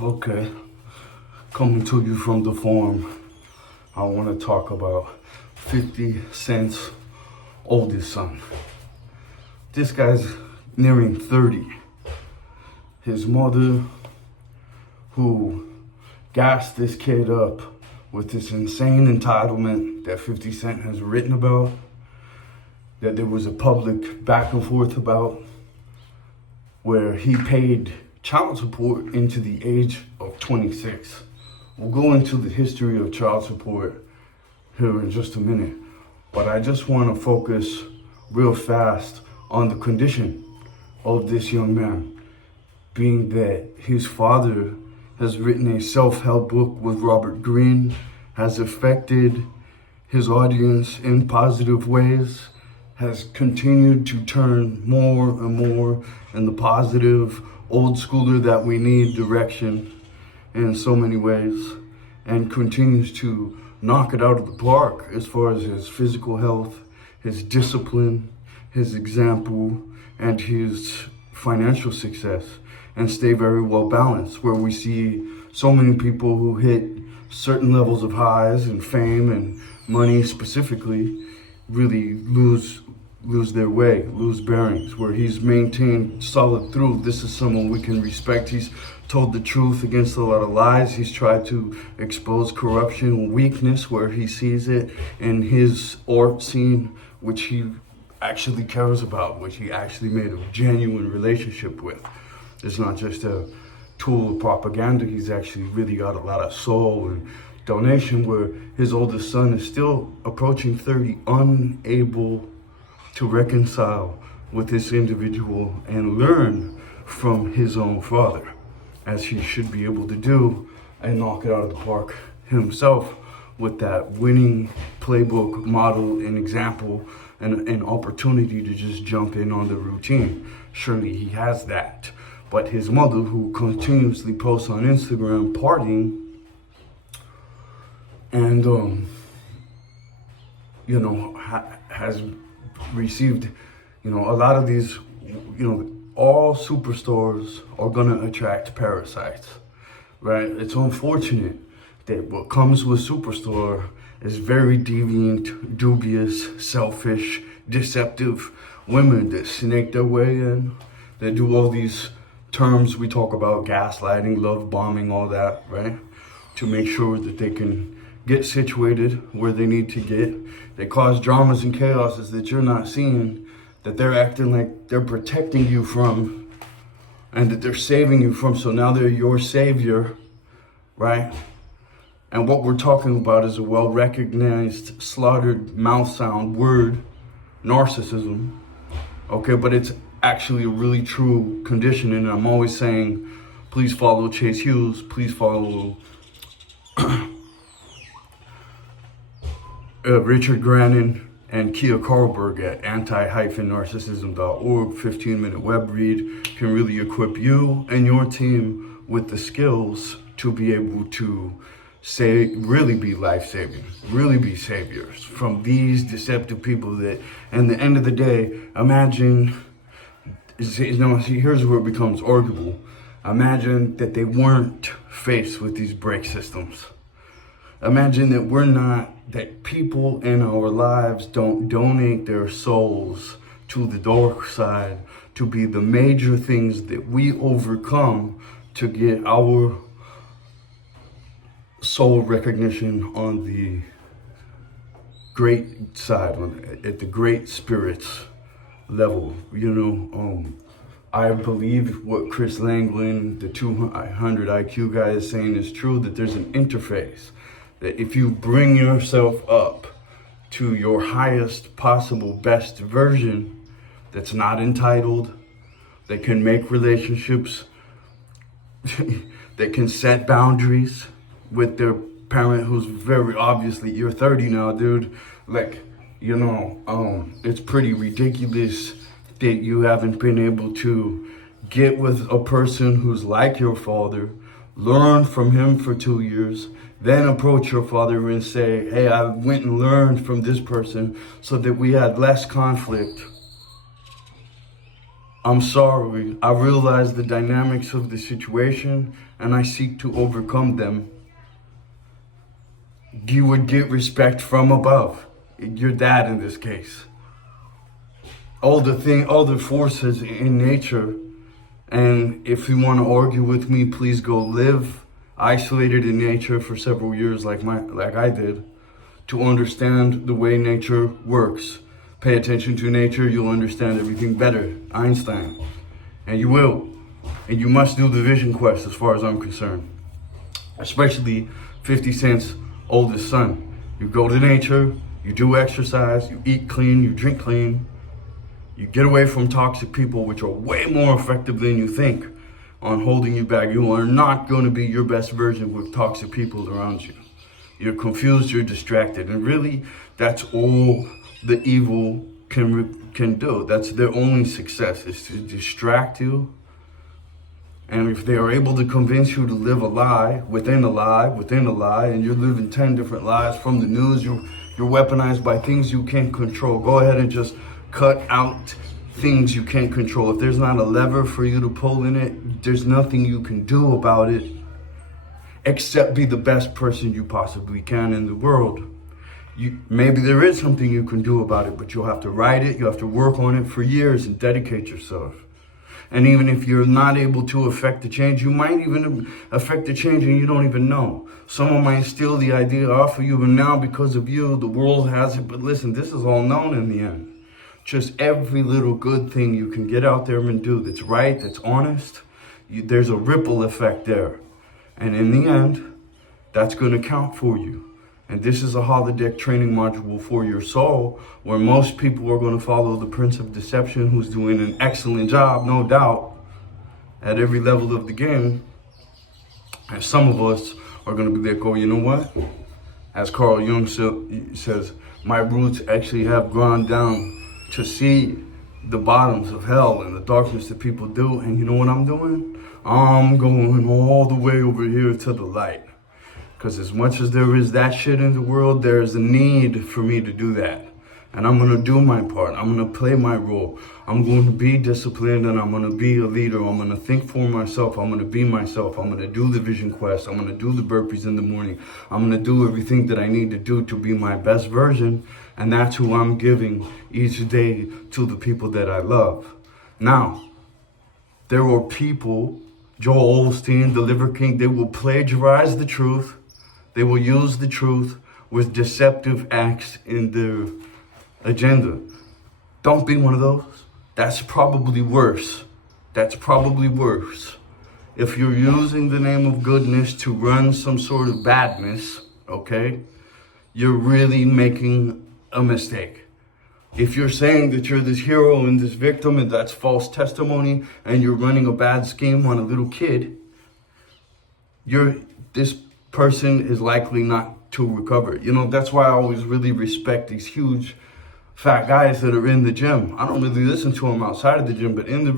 Okay, coming to you from the farm, I want to talk about 50 Cent's oldest son. This guy's nearing 30. His mother, who gassed this kid up with this insane entitlement that 50 Cent has written about, that there was a public back and forth about, where he paid child support into the age of 26. We'll go into the history of child support here in just a minute, but I just want to focus real fast on the condition of this young man, being that his father has written a self-help book with Robert Greene, has affected his audience in positive ways, has continued to turn more and more in the positive old schooler that we need direction in so many ways, and continues to knock it out of the park as far as his physical health, his discipline, his example, and his financial success, and stay very well balanced, where we see so many people who hit certain levels of highs and fame and money specifically really lose their way, lose bearings, where he's maintained solid through. This is someone we can respect. He's told the truth against a lot of lies. He's tried to expose corruption and weakness where he sees it in his art scene, which he actually cares about, which he actually made a genuine relationship with. It's not just a tool of propaganda. He's actually really got a lot of soul and donation, where his oldest son is still approaching 30, unable to reconcile with this individual and learn from his own father, as he should be able to do, and knock it out of the park himself with that winning playbook, model, and example, and an opportunity to just jump in on the routine. Surely he has that. But his mother, who continuously posts on Instagram partying, and has received, a lot of these, all superstars are gonna attract parasites, right? It's unfortunate that what comes with superstar is very deviant, dubious, selfish, deceptive women that snake their way in. They do all these terms we talk about, gaslighting, love bombing, all that, right? To make sure that they can get situated where they need to get. They cause dramas and chaoses that you're not seeing, that they're acting like they're protecting you from, and that they're saving you from. So now they're your savior, right? And what we're talking about is a well-recognized, slaughtered mouth sound word, narcissism. Okay, but it's actually a really true condition, and I'm always saying, please follow Chase Hughes, please follow Richard Grannon and Kia Karlberg at anti-narcissism.org. 15-minute web read can really equip you and your team with the skills to be able to really be life-saving, really be saviors from these deceptive people that, at the end of the day, imagine, here's where it becomes arguable. Imagine that they weren't faced with these break systems. Imagine that people in our lives don't donate their souls to the dark side to be the major things that we overcome to get our soul recognition on the great side, at the great spirits level. I believe what Chris Langland, the 200 IQ guy, is saying is true, that there's an interface. That if you bring yourself up to your highest possible best version, that's not entitled, that can make relationships, that can set boundaries with their parent who's very obviously, you're 30 now, dude. It's pretty ridiculous that you haven't been able to get with a person who's like your father, learn from him for 2 years, then approach your father and say, hey, I went and learned from this person so that we had less conflict. I'm sorry. I realize the dynamics of the situation and I seek to overcome them. You would get respect from above. Your dad in this case. All the forces in nature. And if you want to argue with me, please go live isolated in nature for several years like I did, to understand the way nature works. Pay attention to nature, you'll understand everything better. Einstein. And you will. And you must do the vision quest as far as I'm concerned. Especially 50 Cent's oldest son. You go to nature, you do exercise, you eat clean, you drink clean. You get away from toxic people, which are way more effective than you think on holding you back. You are not going to be your best version with toxic people around you. You're confused, you're distracted. And really, that's all the evil can do. That's their only success, is to distract you. And if they are able to convince you to live a lie, within a lie, within a lie, and you're living 10 different lies from the news, you're weaponized by things you can't control. Go ahead and just cut out things you can't control. If there's not a lever for you to pull in it, there's nothing you can do about it except be the best person you possibly can in the world. Maybe there is something you can do about it, but you'll have to write it, you have to work on it for years and dedicate yourself. And even if you're not able to affect the change, you might even affect the change and you don't even know. Someone might steal the idea off of you, and now because of you, the world has it. But listen, this is all known in the end. Just every little good thing you can get out there and do that's right, that's honest, there's a ripple effect there. And in the end, that's going to count for you. And this is a holodeck training module for your soul, where most people are going to follow the Prince of Deception, who's doing an excellent job, no doubt, at every level of the game. And some of us are going to be there, you know what? As Carl Jung says, my roots actually have gone down to see the bottoms of hell and the darkness that people do. And you know what I'm doing? I'm going all the way over here to the light. Because as much as there is that shit in the world, there is a need for me to do that. And I'm going to do my part. I'm going to play my role. I'm going to be disciplined, and I'm going to be a leader. I'm going to think for myself. I'm going to be myself. I'm going to do the vision quest. I'm going to do the burpees in the morning. I'm going to do everything that I need to do to be my best version. And that's who I'm giving each day to the people that I love. Now, there are people, Joel Osteen, the Liver King, they will plagiarize the truth. They will use the truth with deceptive acts in their agenda. Don't be one of those. That's probably worse. That's probably worse. If you're using the name of goodness to run some sort of badness, okay, you're really making a mistake. If you're saying that you're this hero and this victim and that's false testimony and you're running a bad scheme on a little kid, this person is likely not to recover. You know, that's why I always really respect these huge fat guys that are in the gym. I don't really listen to them outside of the gym, but in the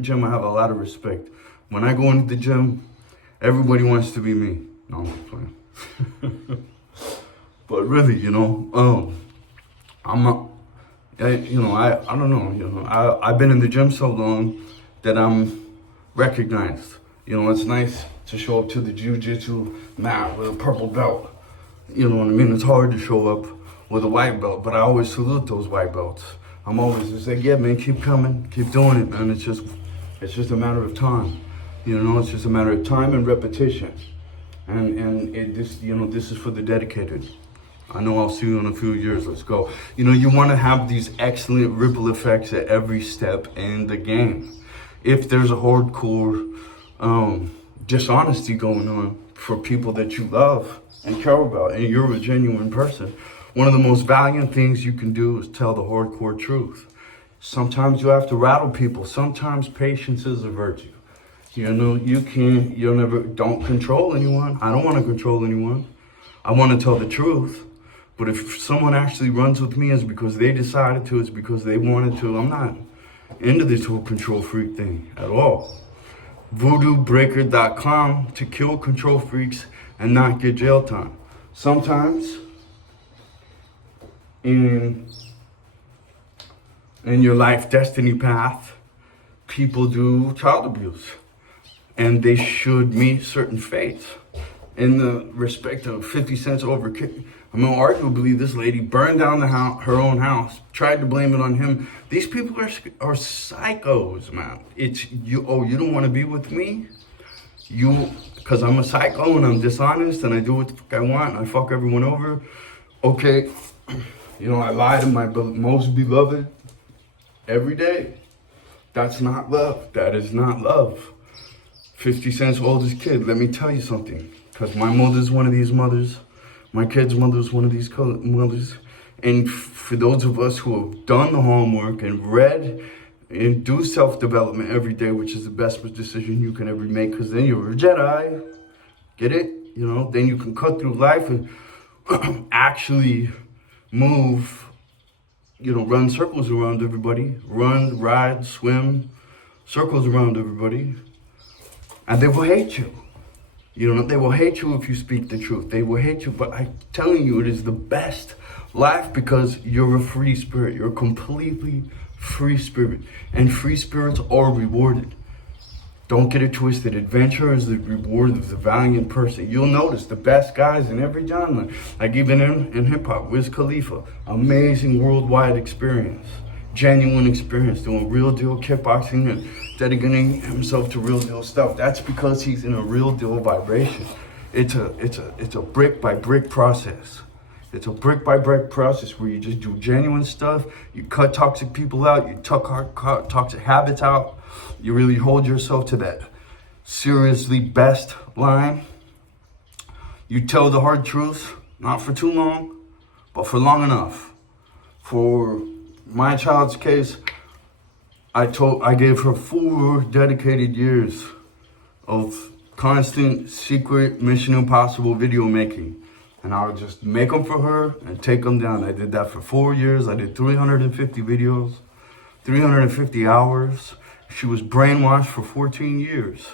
gym I have a lot of respect. When I go into the gym, everybody wants to be me. No, I'm not playing. But really, you know, I'm not, I don't know, you know, I've been in the gym so long that I'm recognized. You know, it's nice to show up to the jiu-jitsu mat with a purple belt. You know what I mean? It's hard to show up with a white belt, but I always salute those white belts. I'm always just like, yeah, man, keep coming, keep doing it, man. It's just a matter of time. You know, it's just a matter of time and repetition. And this is for the dedicated. I know I'll see you in a few years. Let's go. You know, you want to have these excellent ripple effects at every step in the game. If there's a hardcore dishonesty going on for people that you love and care about, and you're a genuine person, one of the most valiant things you can do is tell the hardcore truth. Sometimes you have to rattle people. Sometimes patience is a virtue. You know, don't control anyone. I don't want to control anyone. I want to tell the truth. But if someone actually runs with me, it's because they decided to, it's because they wanted to. I'm not into this whole control freak thing at all. VoodooBreaker.com to kill control freaks and not get jail time. Sometimes in your life destiny path, people do child abuse, and they should meet certain fates. In the respect of 50 cents over, I mean, arguably, this lady burned down her own house, tried to blame it on him. These people are psychos, man. It's you. Oh, you don't want to be with me? Because I'm a psycho and I'm dishonest and I do what the fuck I want and I fuck everyone over. Okay, I lie to my most beloved every day. That's not love. That is not love. 50 Cent's oldest kid, let me tell you something. Because my mother's one of these mothers. My kid's mother's one of these mothers. And for those of us who have done the homework and read and do self-development every day, which is the best decision you can ever make, because then you're a Jedi. Get it? Then you can cut through life and actually move, run circles around everybody. Run, ride, swim, circles around everybody. And they will hate you. They will hate you if you speak the truth. They will hate you, but I'm telling you, it is the best life because you're a free spirit. You're a completely free spirit. And free spirits are rewarded. Don't get it twisted. Adventure is the reward of the valiant person. You'll notice the best guys in every genre, like even in hip-hop, Wiz Khalifa, amazing worldwide experience. Genuine experience, doing real deal kickboxing and dedicating himself to real deal stuff. That's because he's in a real deal vibration. It's a brick by brick process. It's a brick by brick process where you just do genuine stuff. You cut toxic people out. You cut toxic habits out. You really hold yourself to that seriously best line. You tell the hard truth, not for too long, but for long enough. For my child's case, I gave her 4 dedicated years of constant, secret, Mission Impossible video making. And I would just make them for her and take them down. I did that for 4 years. I did 350 videos, 350 hours. She was brainwashed for 14 years.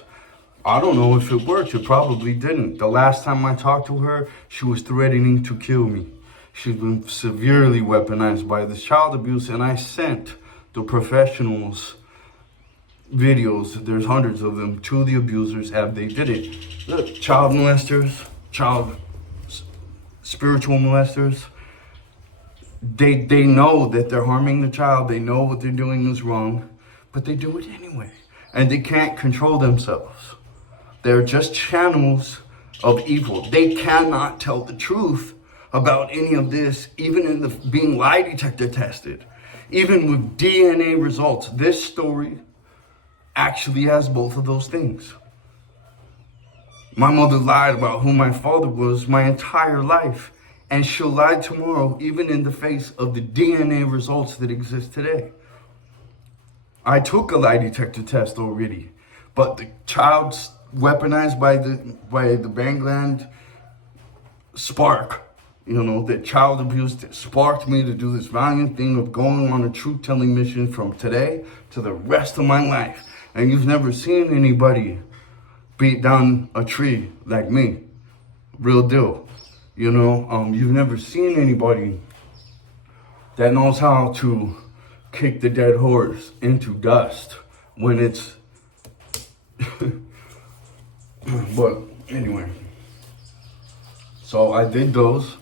I don't know if it worked. It probably didn't. The last time I talked to her, she was threatening to kill me. She's been severely weaponized by this child abuse, and I sent the professionals videos, there's hundreds of them, to the abusers as they did it. Look, child molesters, spiritual molesters, they know that they're harming the child, they know what they're doing is wrong, but they do it anyway. And they can't control themselves. They're just channels of evil. They cannot tell the truth about any of this, even in the being lie detector tested, even with DNA results. This story actually has both of those things. My mother lied about who my father was my entire life, and she'll lie tomorrow, even in the face of the DNA results that exist today. I took a lie detector test already, but the child's weaponized by the Bangland spark, that child abuse that sparked me to do this valiant thing of going on a truth-telling mission from today to the rest of my life. And you've never seen anybody beat down a tree like me. Real deal. You've never seen anybody that knows how to kick the dead horse into dust when it's... But anyway. So I did those.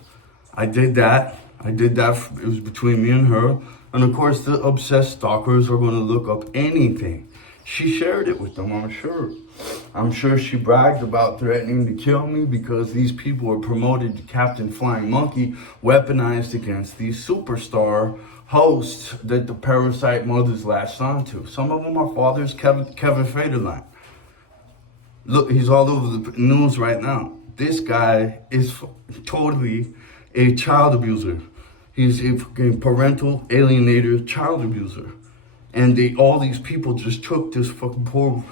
I did that. It was between me and her. And of course, the obsessed stalkers are going to look up anything. She shared it with them, I'm sure. I'm sure she bragged about threatening to kill me because these people were promoted to Captain Flying Monkey, weaponized against these superstar hosts that the parasite mothers latched onto. Some of them are fathers, Kevin Federline. Look, he's all over the news right now. This guy is totally a child abuser. He's a fucking parental alienator child abuser. And all these people just took this fucking poor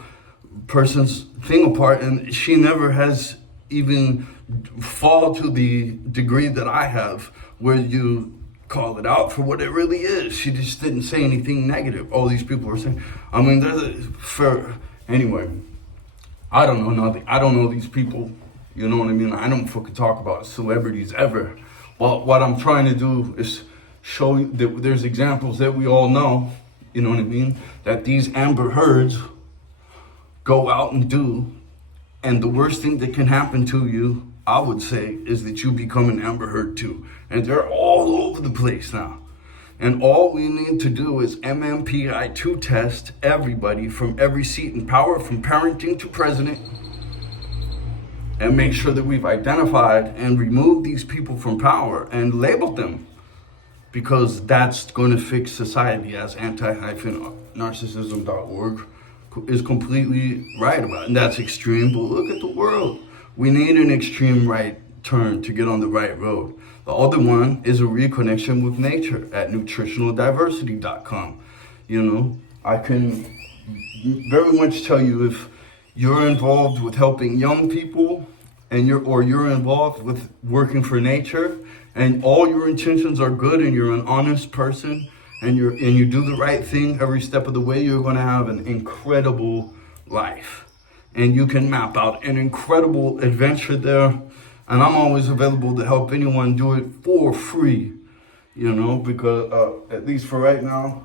person's thing apart, and she never has even fall to the degree that I have, where you call it out for what it really is. She just didn't say anything negative. All these people are saying, anyway, I don't know nothing. I don't know these people. You know what I mean? I don't fucking talk about celebrities ever. Well, what I'm trying to do is show you that there's examples that we all know, you know what I mean, that these Amber Herds go out and do. And the worst thing that can happen to you, I would say, is that you become an Amber Heard too. And they're all over the place now. And all we need to do is MMPI-2 test everybody from every seat in power, from parenting to president, and make sure that we've identified and removed these people from power and labeled them. Because that's going to fix society, as anti-narcissism.org is completely right about. And that's extreme, but look at the world. We need an extreme right turn to get on the right road. The other one is a reconnection with nature at nutritionaldiversity.com. You know, I can very much tell you, if you're involved with helping young people and you're involved with working for nature and all your intentions are good and you're an honest person and you do the right thing every step of the way, you're going to have an incredible life. And you can map out an incredible adventure there. And I'm always available to help anyone do it for free, you know, because at least for right now,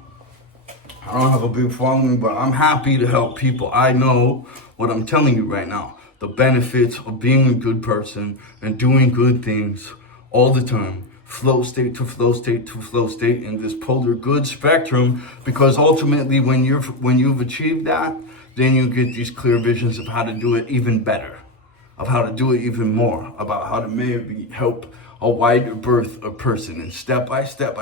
I don't have a big following, but I'm happy to help people. I know what I'm telling you right now, the benefits of being a good person and doing good things all the time. Flow state to flow state to flow state in this polar good spectrum, because ultimately when you've achieved that, then you get these clear visions of how to do it even better, of how to do it even more, about how to maybe help a wider berth of person. And step by step,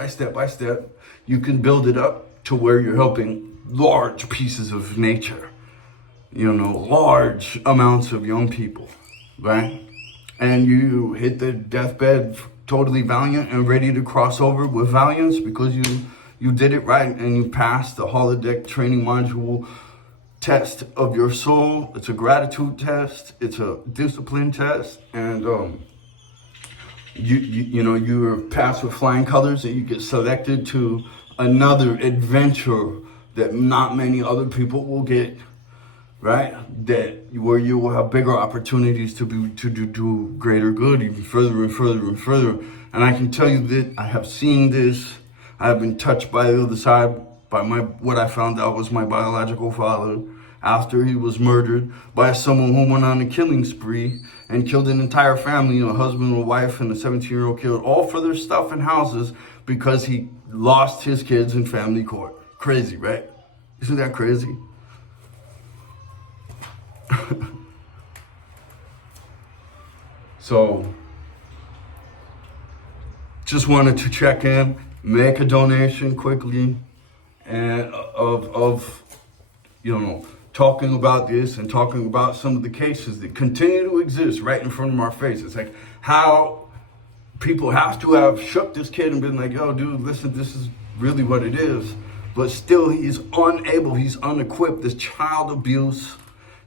you can build it up to where you're helping large pieces of nature, you know, large amounts of young people, right? And you hit the deathbed totally valiant and ready to cross over with valiance because you did it right and you passed the holodeck training module test of your soul. It's a gratitude test. It's a discipline test. And you're passed with flying colors and you get selected to another adventure that not many other people will get, right? Where you will have bigger opportunities to do greater good, even further and further and further. And I can tell you that I have seen this. I have been touched by the other side, by what I found out was my biological father, after he was murdered by someone who went on a killing spree and killed an entire family, a husband, a wife, and a 17-year-old killed, all for their stuff and houses because he lost his kids in family court. Crazy, right? Isn't that crazy? So, just wanted to check in, make a donation quickly, and of talking about this and talking about some of the cases that continue to exist right in front of our faces. Like how people have to have shook this kid and been like, yo, dude, listen, this is really what it is. But still, he's unable, he's unequipped. This child abuse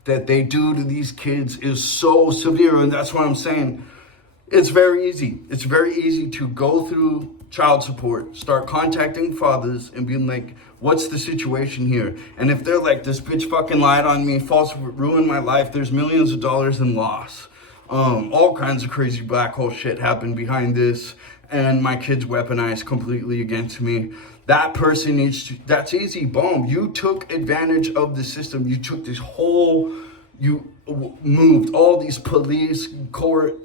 that they do to these kids is so severe. And that's what I'm saying. It's very easy. It's very easy to go through child support, start contacting fathers and being like, what's the situation here? And if they're like, this bitch fucking lied on me, ruined my life, there's millions of dollars in loss. All kinds of crazy black hole shit happened behind this. And my kid's weaponized completely against me. That person needs to, that's easy, boom. You took advantage of the system. You took this whole, you moved all these police, court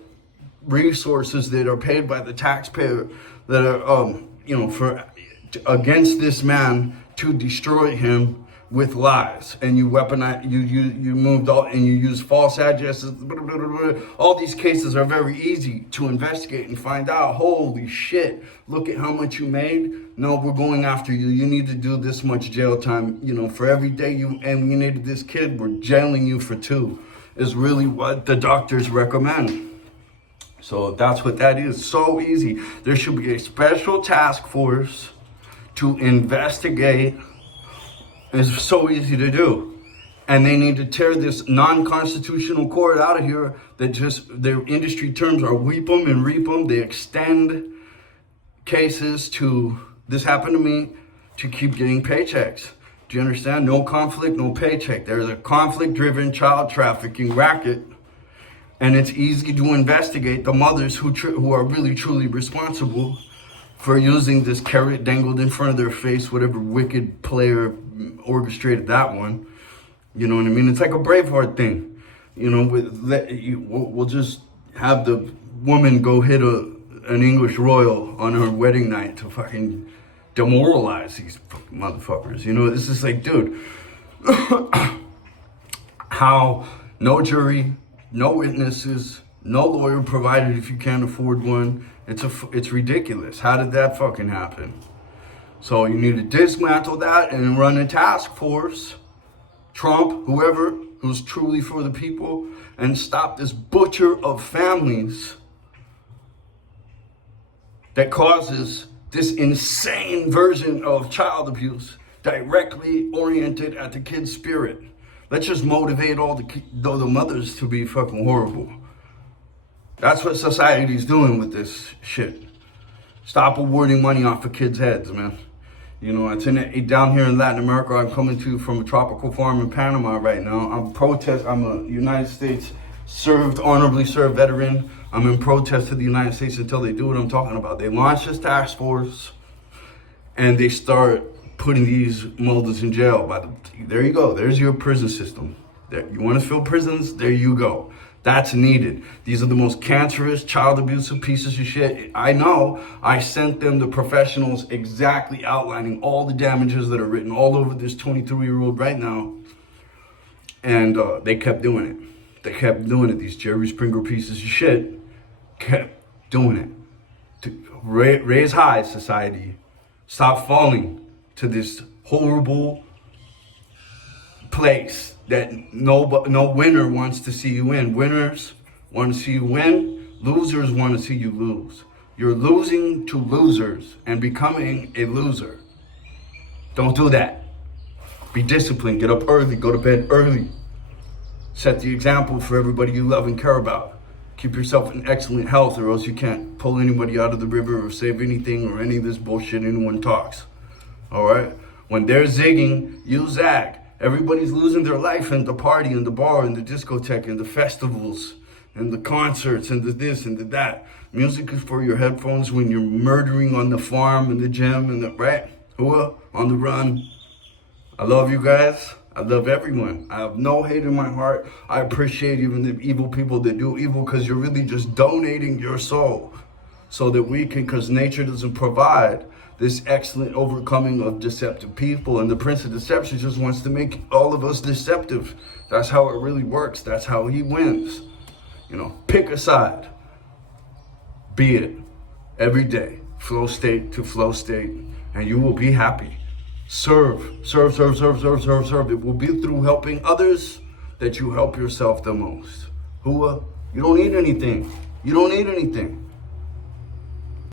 resources that are paid by the taxpayer that are, against this man to destroy him with lies. And you weaponize, you moved all, and you use false addresses. All these cases are very easy to investigate and find out, holy shit, look at how much you made. No, we're going after you. You need to do this much jail time. For every day you alienated this kid, we're jailing you for 2, is really what the doctors recommend. So that's what that is. So easy. There should be a special task force to investigate. It's so easy to do. And they need to tear this non-constitutional court out of here that just, their industry terms are weep them and reap them. They extend cases to, this happened to me, to keep getting paychecks. Do you understand? No conflict, no paycheck. There's a conflict-driven child trafficking racket. And it's easy to investigate the mothers who are really, truly responsible for using this carrot dangled in front of their face, whatever wicked player orchestrated that one. You know what I mean? It's like a Braveheart thing. You know, we'll just have the woman go hit an English royal on her wedding night to fucking demoralize these fucking motherfuckers. You know, this is like, dude, how no jury, no witnesses, no lawyer provided if you can't afford one. It's ridiculous. How did that fucking happen? So you need to dismantle that and run a task force, Trump, whoever, who's truly for the people, and stop this butcher of families that causes this insane version of child abuse directly oriented at the kid's spirit. Let's just motivate all the mothers to be fucking horrible. That's what society's doing with this shit. Stop awarding money off of kids' heads, man. You know, down here in Latin America. I'm coming to you from a tropical farm in Panama right now. I'm a United States honorably served veteran. I'm in protest to the United States until they do what I'm talking about. They launch this task force and they start putting these mothers in jail. There you go. There's your prison system. You want to fill prisons? There you go. That's needed. These are the most cancerous, child abusive pieces of shit. I know. I sent them the professionals exactly outlining all the damages that are written all over this 23-year-old right now. And they kept doing it. They kept doing it. These Jerry Springer pieces of shit kept doing it. To raise high, society. Stop falling to this horrible place that no winner wants to see you win. Winners want to see you win. Losers want to see you lose. You're losing to losers and becoming a loser. Don't do that. Be disciplined. Get up early. Go to bed early. Set the example for everybody you love and care about. Keep yourself in excellent health, or else you can't pull anybody out of the river or save anything or any of this bullshit anyone talks. All right? When they're zigging, you zag. Everybody's losing their life in the party and the bar and the discotheque and the festivals and the concerts and the this and the that. Music is for your headphones when you're murdering on the farm and the gym and the right? On the run. I love you guys. I love everyone. I have no hate in my heart. I appreciate even the evil people that do evil, because you're really just donating your soul so that we can, because nature doesn't provide this excellent overcoming of deceptive people, and the Prince of Deception just wants to make all of us deceptive. That's how it really works. That's how he wins. You know, pick a side. Be it every day, flow state to flow state, and you will be happy. Serve. It will be through helping others that you help yourself the most. You don't need anything. You don't need anything.